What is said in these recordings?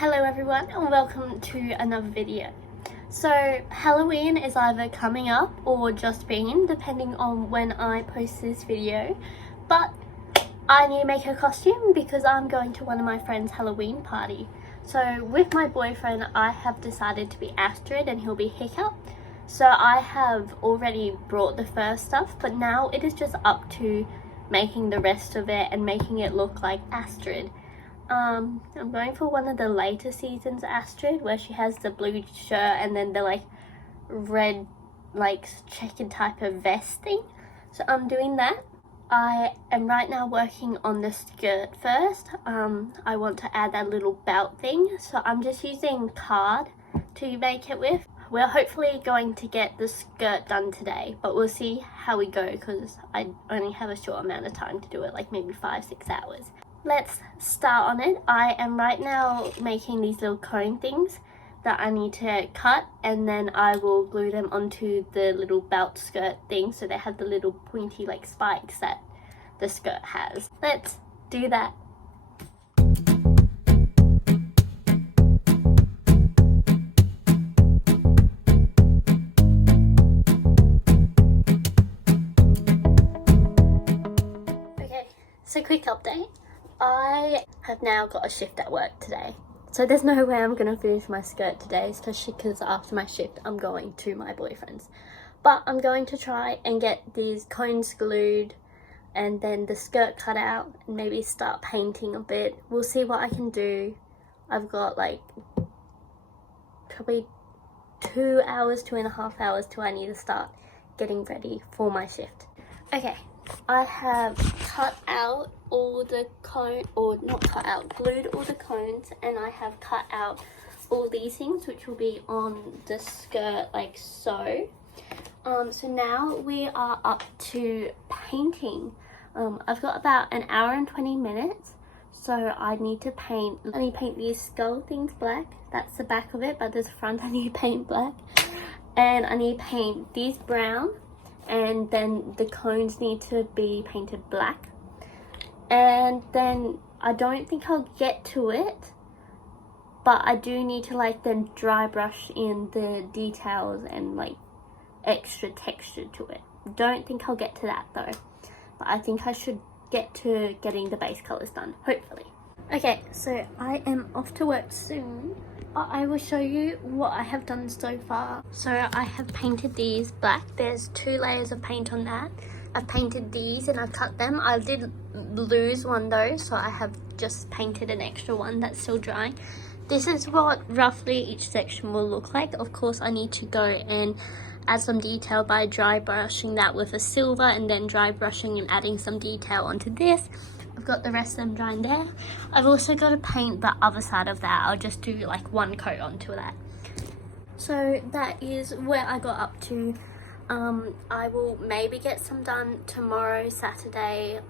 Hello everyone and welcome to another video. So Halloween is either coming up or just been, depending on when I post this video, but I need to make a costume because I'm going to one of my friends' Halloween party. So with my boyfriend I have decided to be Astrid and he'll be Hiccup. So I have already brought the first stuff, but now it is just up to making the rest of it and making it look like Astrid. I'm going for one of the later seasons Astrid, where she has the blue shirt and then the like red like checkered type of vest thing. So I'm doing that. I am right now working on the skirt first. I want to add that little belt thing, so I'm just using card to make it with. We're hopefully going to get the skirt done today, but we'll see how we go because I only have a short amount of time to do it, like maybe 5-6 hours. Let's start on it. I am right now making these little cone things that I need to cut, and then I will glue them onto the little belt skirt thing so they have the little pointy like spikes that the skirt has. Let's do that. Okay, so quick update. I have now got a shift at work today, so there's no way I'm going to finish my skirt today, especially because after my shift I'm going to my boyfriend's. But I'm going to try and get these cones glued and then the skirt cut out and maybe start painting a bit. We'll see what I can do. I've got like probably 2 hours, 2.5 hours till I need to start getting ready for my shift. Okay, I have cut out all the cone, or not cut out, glued all the cones, and I have cut out all these things which will be on the skirt like so. So now we are up to painting. I've got about an hour and 20 minutes, so I need to paint these skull things black. That's the back of it, but there's the front I need to paint black, and I need to paint these brown, and then the cones need to be painted black. And then I don't think I'll get to it, but I do need to like then dry brush in the details and like extra texture to it. Don't think I'll get to that though, but I think I should get to getting the base colors done, hopefully. Okay, so I am off to work soon, but I will show you what I have done so far. So I have painted these black. There's 2 layers of paint on that. I've painted these and I've cut them. I did lose one though, so I have just painted an extra one that's still drying. This is what roughly each section will look like. Of course, I need to go and add some detail by dry brushing that with a silver, and then dry brushing and adding some detail onto this. I've got the rest of them drying there. I've also got to paint the other side of that. I'll just do like 1 coat onto that. So that is where I got up to. I will maybe get some done tomorrow, Saturday,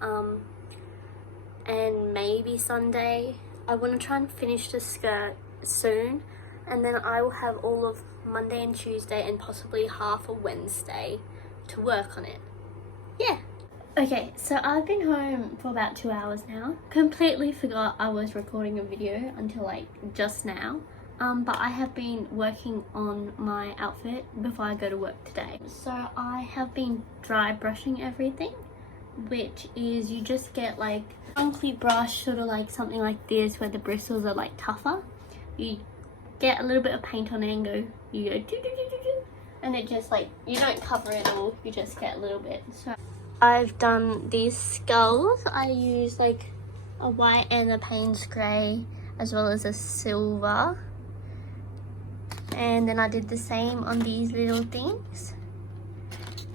and maybe Sunday. I want to try and finish the skirt soon, and then I will have all of Monday and Tuesday and possibly half of Wednesday to work on it. Yeah. Okay, so I've been home for about 2 hours now. Completely forgot I was recording a video until like just now. But I have been working on my outfit before I go to work today. So I have been dry brushing everything, which is you just get like a chunky brush, sort of like something like this, where the bristles are like tougher. You get a little bit of paint on it and you go doo, doo, doo, doo, doo, and it just like, you don't cover it all, you just get a little bit. So I've done these skulls. I use like a white and a Payne's grey as well as a silver. And then I did the same on these little things,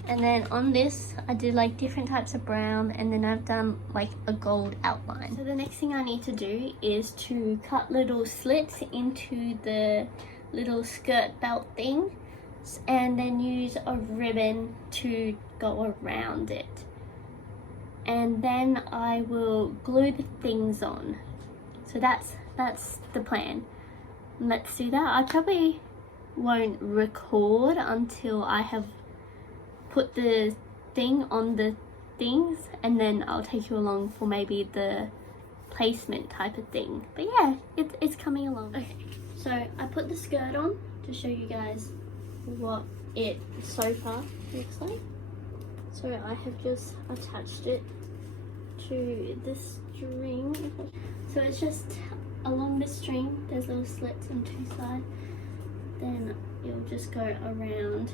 and then on this I did like different types of brown, and then I've done like a gold outline. So the next thing I need to do is to cut little slits into the little skirt belt thing, and then use a ribbon to go around it, and then I will glue the things on. So that's the plan. Let's do that. I probably won't record until I have put the thing on the things, and then I'll take you along for maybe the placement type of thing. But yeah, it's coming along. Okay, So I put the skirt on to show you guys what it so far looks like. So I have just attached it to this string. So it's just along the string, there's little slits on two sides. Then you'll just go around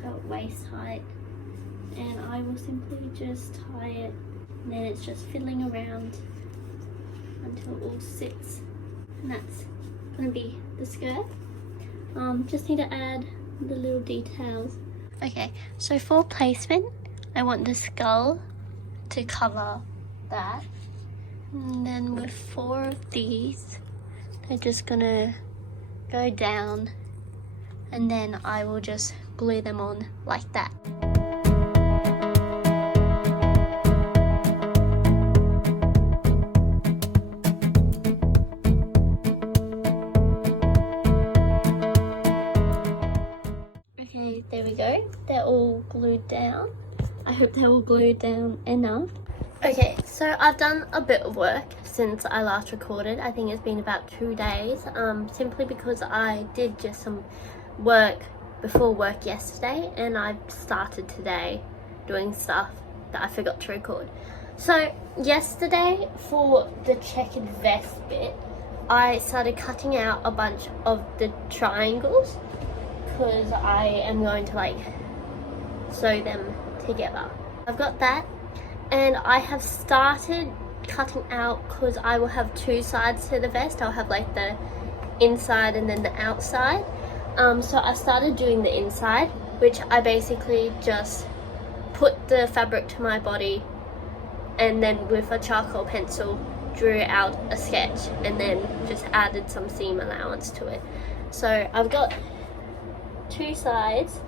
about waist height, and I will simply just tie it, and then it's just fiddling around until it all sits, and that's gonna be the skirt. Just need to add the little details. Okay, so for placement, I want the skull to cover that, and then with 4 of these, they're just gonna go down, and then I will just glue them on like that. Okay, there we go. They're all glued down. I hope they're all glued down enough. Okay, so I've done a bit of work since I last recorded. I think it's been about 2 days, simply because I did just some work before work yesterday, and I started today doing stuff that I forgot to record. So yesterday, for the checkered vest bit, I started cutting out a bunch of the triangles because I am going to like sew them together. I've got that, and I have started cutting out because I will have 2 sides to the vest. I'll have like the inside and then the outside. So I started doing the inside, which I basically just put the fabric to my body, and then with a charcoal pencil drew out a sketch, and then just added some seam allowance to it. So I've got 2 sides.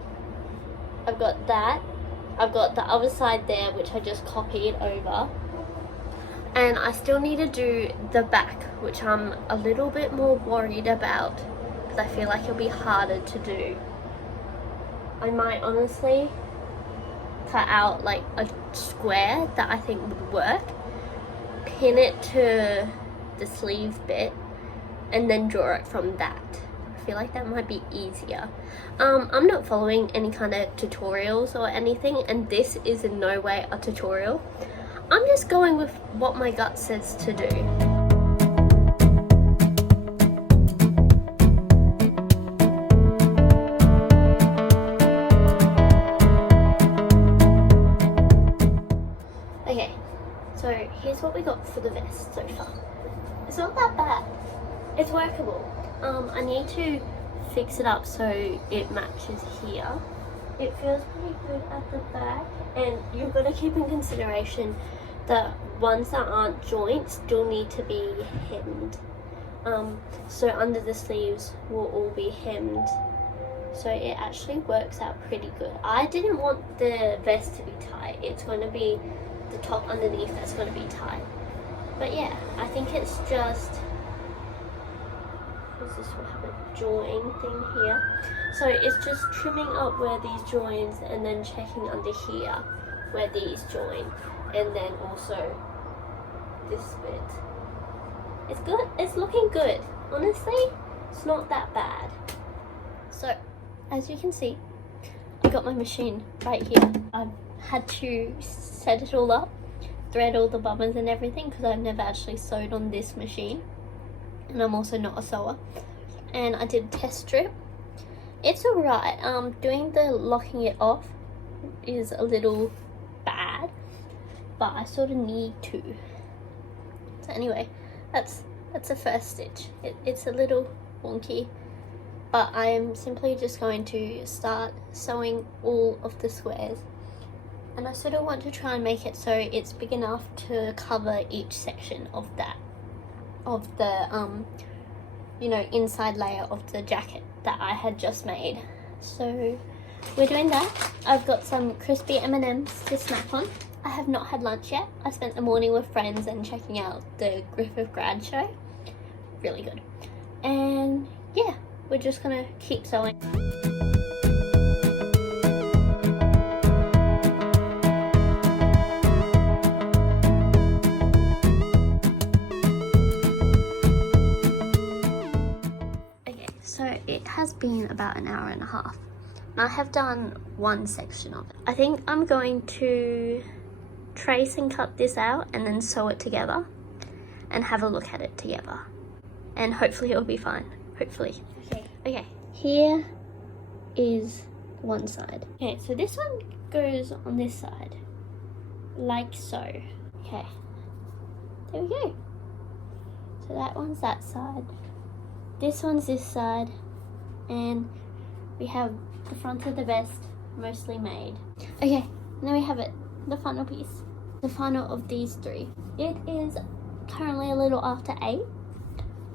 I've got that. I've got the other side there, which I just copied over. And I still need to do the back, which I'm a little bit more worried about because I feel like it'll be harder to do. I might honestly cut out like a square that I think would work, pin it to the sleeve bit, and then draw it from that. I feel like that might be easier. I'm not following any kind of tutorials or anything, and this is in no way a tutorial. I'm just going with what my gut says to do. Okay, so here's what we got for the vest so far. It's not that bad. It's workable. I need to fix it up so it matches here. It feels pretty good at the back, and you've got to keep in consideration the ones that aren't joints still need to be hemmed. So under the sleeves will all be hemmed. So it actually works out pretty good. I didn't want the vest to be tight. It's going to be the top underneath that's going to be tight. But yeah, I think it's just, this will have a join thing here. So it's just trimming up where these joins, and then checking under here where these join, and then also this bit. It's good. It's looking good. Honestly, it's not that bad. So as you can see, I got my machine right here. I've had to set it all up, thread all the bummers and everything, because I've never actually sewed on this machine, and I'm also not a sewer. And I did a test strip. It's alright. Doing the locking it off is a little bad, but I sort of need to. So anyway, that's the first stitch. It's a little wonky, but I am simply just going to start sewing all of the squares, and I sort of want to try and make it so it's big enough to cover each section of that, of the you know, inside layer of the jacket that I had just made. So we're doing that. I've got some crispy M&Ms to snack on. I have not had lunch yet. I spent the morning with friends and checking out the Griffith Grad show. Really good. And yeah, we're just gonna keep sewing. has been about an hour and a half. I have done one section of it. I think I'm going to trace and cut this out and then sew it together and have a look at it together. And hopefully it'll be fine. Hopefully. Okay, here is one side. Okay, so this one goes on this side, like so. Okay, there we go. So that one's that side. This one's this side. And we have the front of the vest mostly made. Okay, now we have it, the final piece. The final of these three. It is currently a little after 8.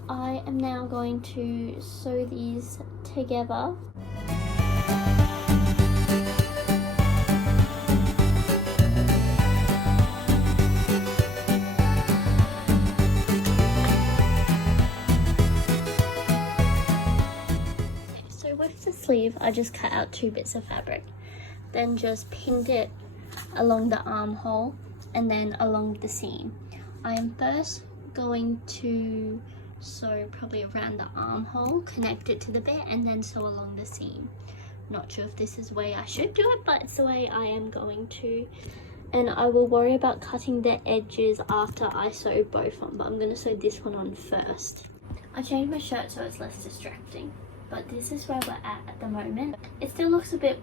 I am now going to sew these together. So with the sleeve, I just cut out 2 bits of fabric, then just pinned it along the armhole and then along the seam. I am first going to sew probably around the armhole, connect it to the bit, and then sew along the seam. Not sure if this is the way I should do it, but it's the way I am going to. And I will worry about cutting the edges after I sew both on, but I'm going to sew this one on first. I changed my shirt so it's less distracting, but this is where we're at the moment. It still looks a bit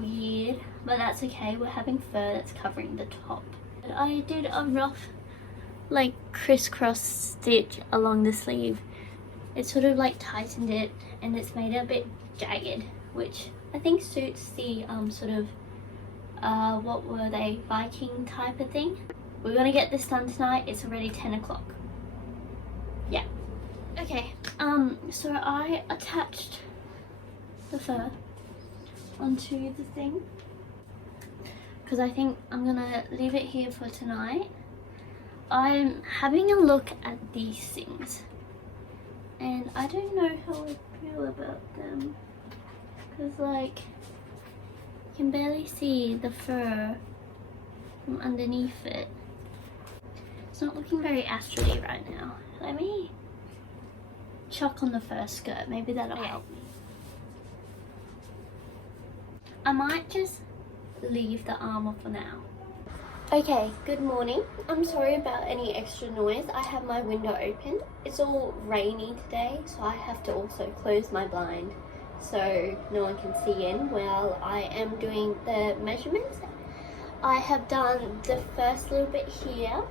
weird, but that's okay. We're having fur that's covering the top. But I did a rough like crisscross stitch along the sleeve. It sort of like tightened it and it's made it a bit jagged, which I think suits the sort of what were they, Viking type of thing. We're gonna get this done tonight. It's already 10 o'clock. Yeah. Okay, so I attached the fur onto the thing because I think I'm gonna leave it here for tonight. I'm having a look at these things and I don't know how I feel about them because like you can barely see the fur from underneath it. It's not looking very Astrid right now. Let me chuck on the first skirt, maybe that'll help me. I might just leave the armor for now. Okay, good morning. I'm sorry about any extra noise. I have my window open. It's all rainy today, so I have to also close my blind so no one can see in while I am doing the measurements. I have done the first little bit here.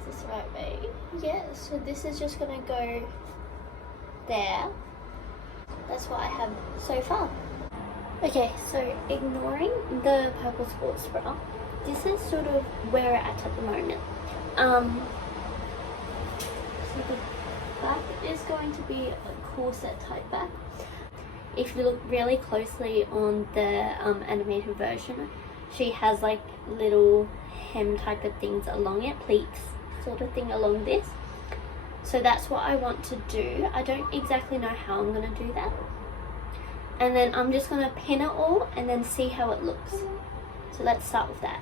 Is this the right way? Yeah, so this is just gonna go there. That's what I have so far. Okay, so ignoring the purple sports bra, this is sort of where we're at the moment. So the back is going to be a corset type back. If you look really closely on the animated version, she has like little hem type of things along it, pleats sort of thing along this. So that's what I want to do. I don't exactly know how I'm going to do that. And then I'm just going to pin it all and then see how it looks. So let's start with that.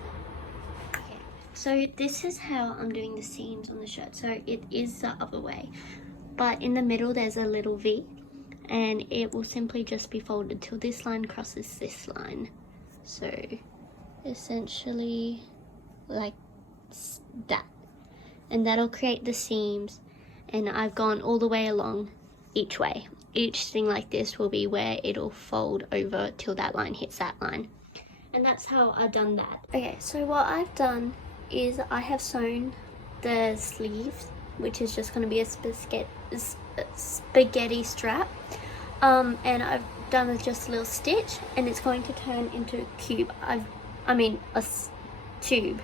Okay, so this is how I'm doing the seams on the shirt. So it is the other way. But in the middle there's a little V. And it will simply just be folded till this line crosses this line. So essentially like that. And that'll create the seams. And I've gone all the way along each way. Each thing like this will be where it'll fold over till that line hits that line. And that's how I've done that. Okay, so what I've done is I have sewn the sleeves, which is just going to be a spaghetti strap. And I've done just a little stitch and it's going to turn into a cube. A tube.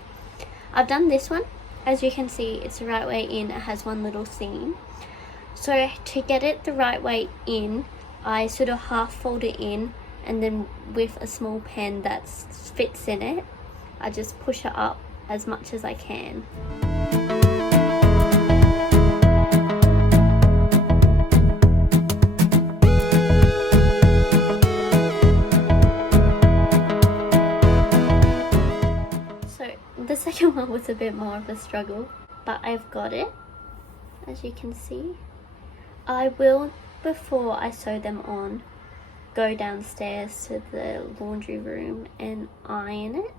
I've done this one. As you can see, it's the right way in. It has one little seam. So to get it the right way in, I sort of half fold it in and then with a small pen that fits in it, I just push it up as much as I can. So the second one was a bit more of a struggle, but I've got it, as you can see. I will before I sew them on, go downstairs to the laundry room and iron it,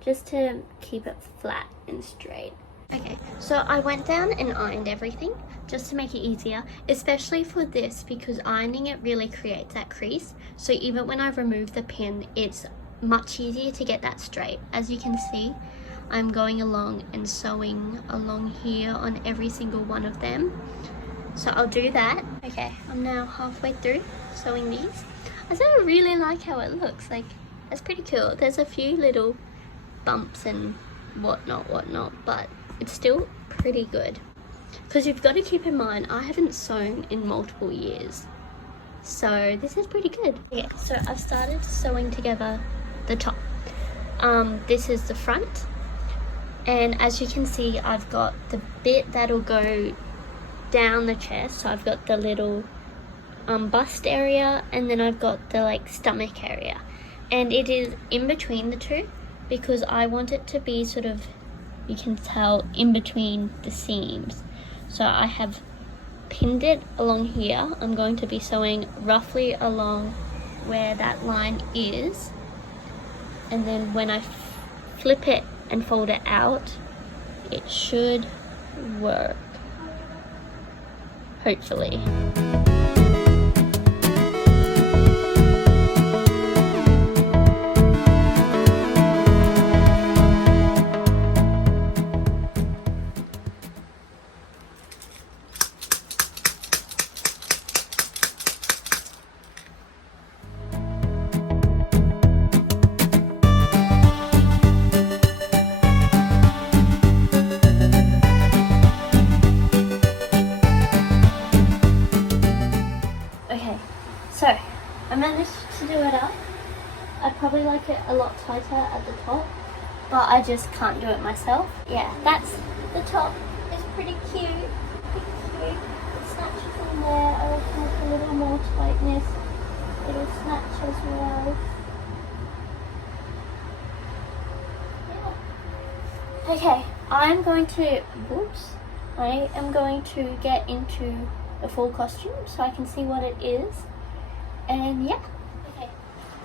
just to keep it flat and straight. Okay, so I went down and ironed everything just to make it easier, especially for this, because ironing it really creates that crease. So even when I remove the pin, it's much easier to get that straight. As you can see, I'm going along and sewing along here on every single one of them. So I'll do that. Okay, I'm now halfway through sewing these. I sort of really like how it looks. Like, it's pretty cool. There's a few little bumps and whatnot, but it's still pretty good. Because you've got to keep in mind, I haven't sewn in multiple years. So this is pretty good. Okay, so I've started sewing together the top. This is the front. And as you can see, I've got the bit that'll go down the chest. So I've got the little bust area, and then I've got the like stomach area. And it is in between the two because I want it to be sort of, you can tell, in between the seams. So I have pinned it along here. I'm going to be sewing roughly along where that line is. And then when I flip it and fold it out, it should work, hopefully. So, I managed to do it up. I'd probably like it a lot tighter at the top, but I just can't do it myself. Yeah, that's the top. It's pretty cute. It snatches in there. I reckon with a little more tightness, it'll snatch as well. Yeah. Okay, I am going to get into the full costume so I can see what it is. And yeah, okay,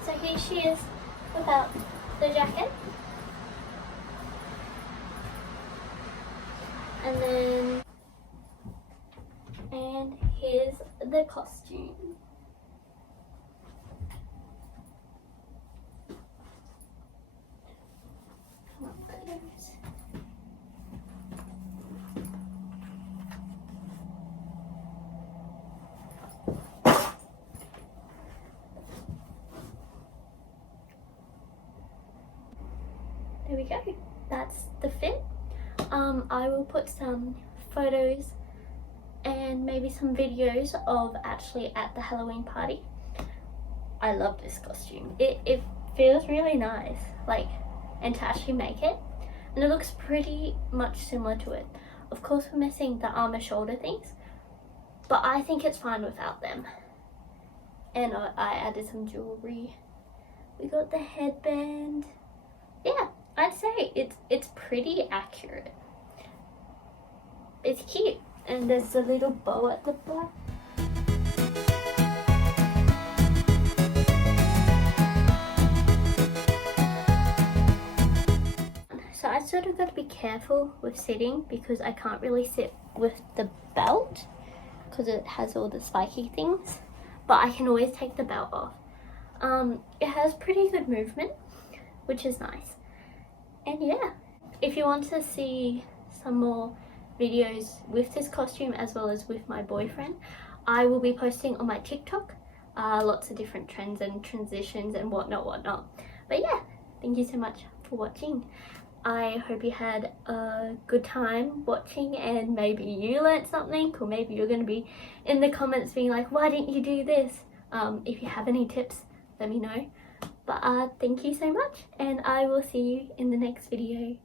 so here she is without the jacket. And here's the costume. Come on, guys. There we go, that's the fit. I will put some photos and maybe some videos of actually at the Halloween party. I love this costume. It feels really nice, like, and to actually make it. And it looks pretty much similar to it. Of course we're missing the armor shoulder things, but I think it's fine without them. And I added some jewelry. We got the headband. Yeah, I'd say it's pretty accurate. It's cute, and there's a little bow at the back. So I sort of got to be careful with sitting because I can't really sit with the belt because it has all the spiky things, but I can always take the belt off. It has pretty good movement, which is nice. And yeah, if you want to see some more videos with this costume as well as with my boyfriend, I will be posting on my TikTok lots of different trends and transitions and whatnot. But yeah, thank you so much for watching. I hope you had a good time watching and maybe you learnt something, or maybe you're going to be in the comments being like, why didn't you do this? If you have any tips, let me know. But thank you so much, and I will see you in the next video.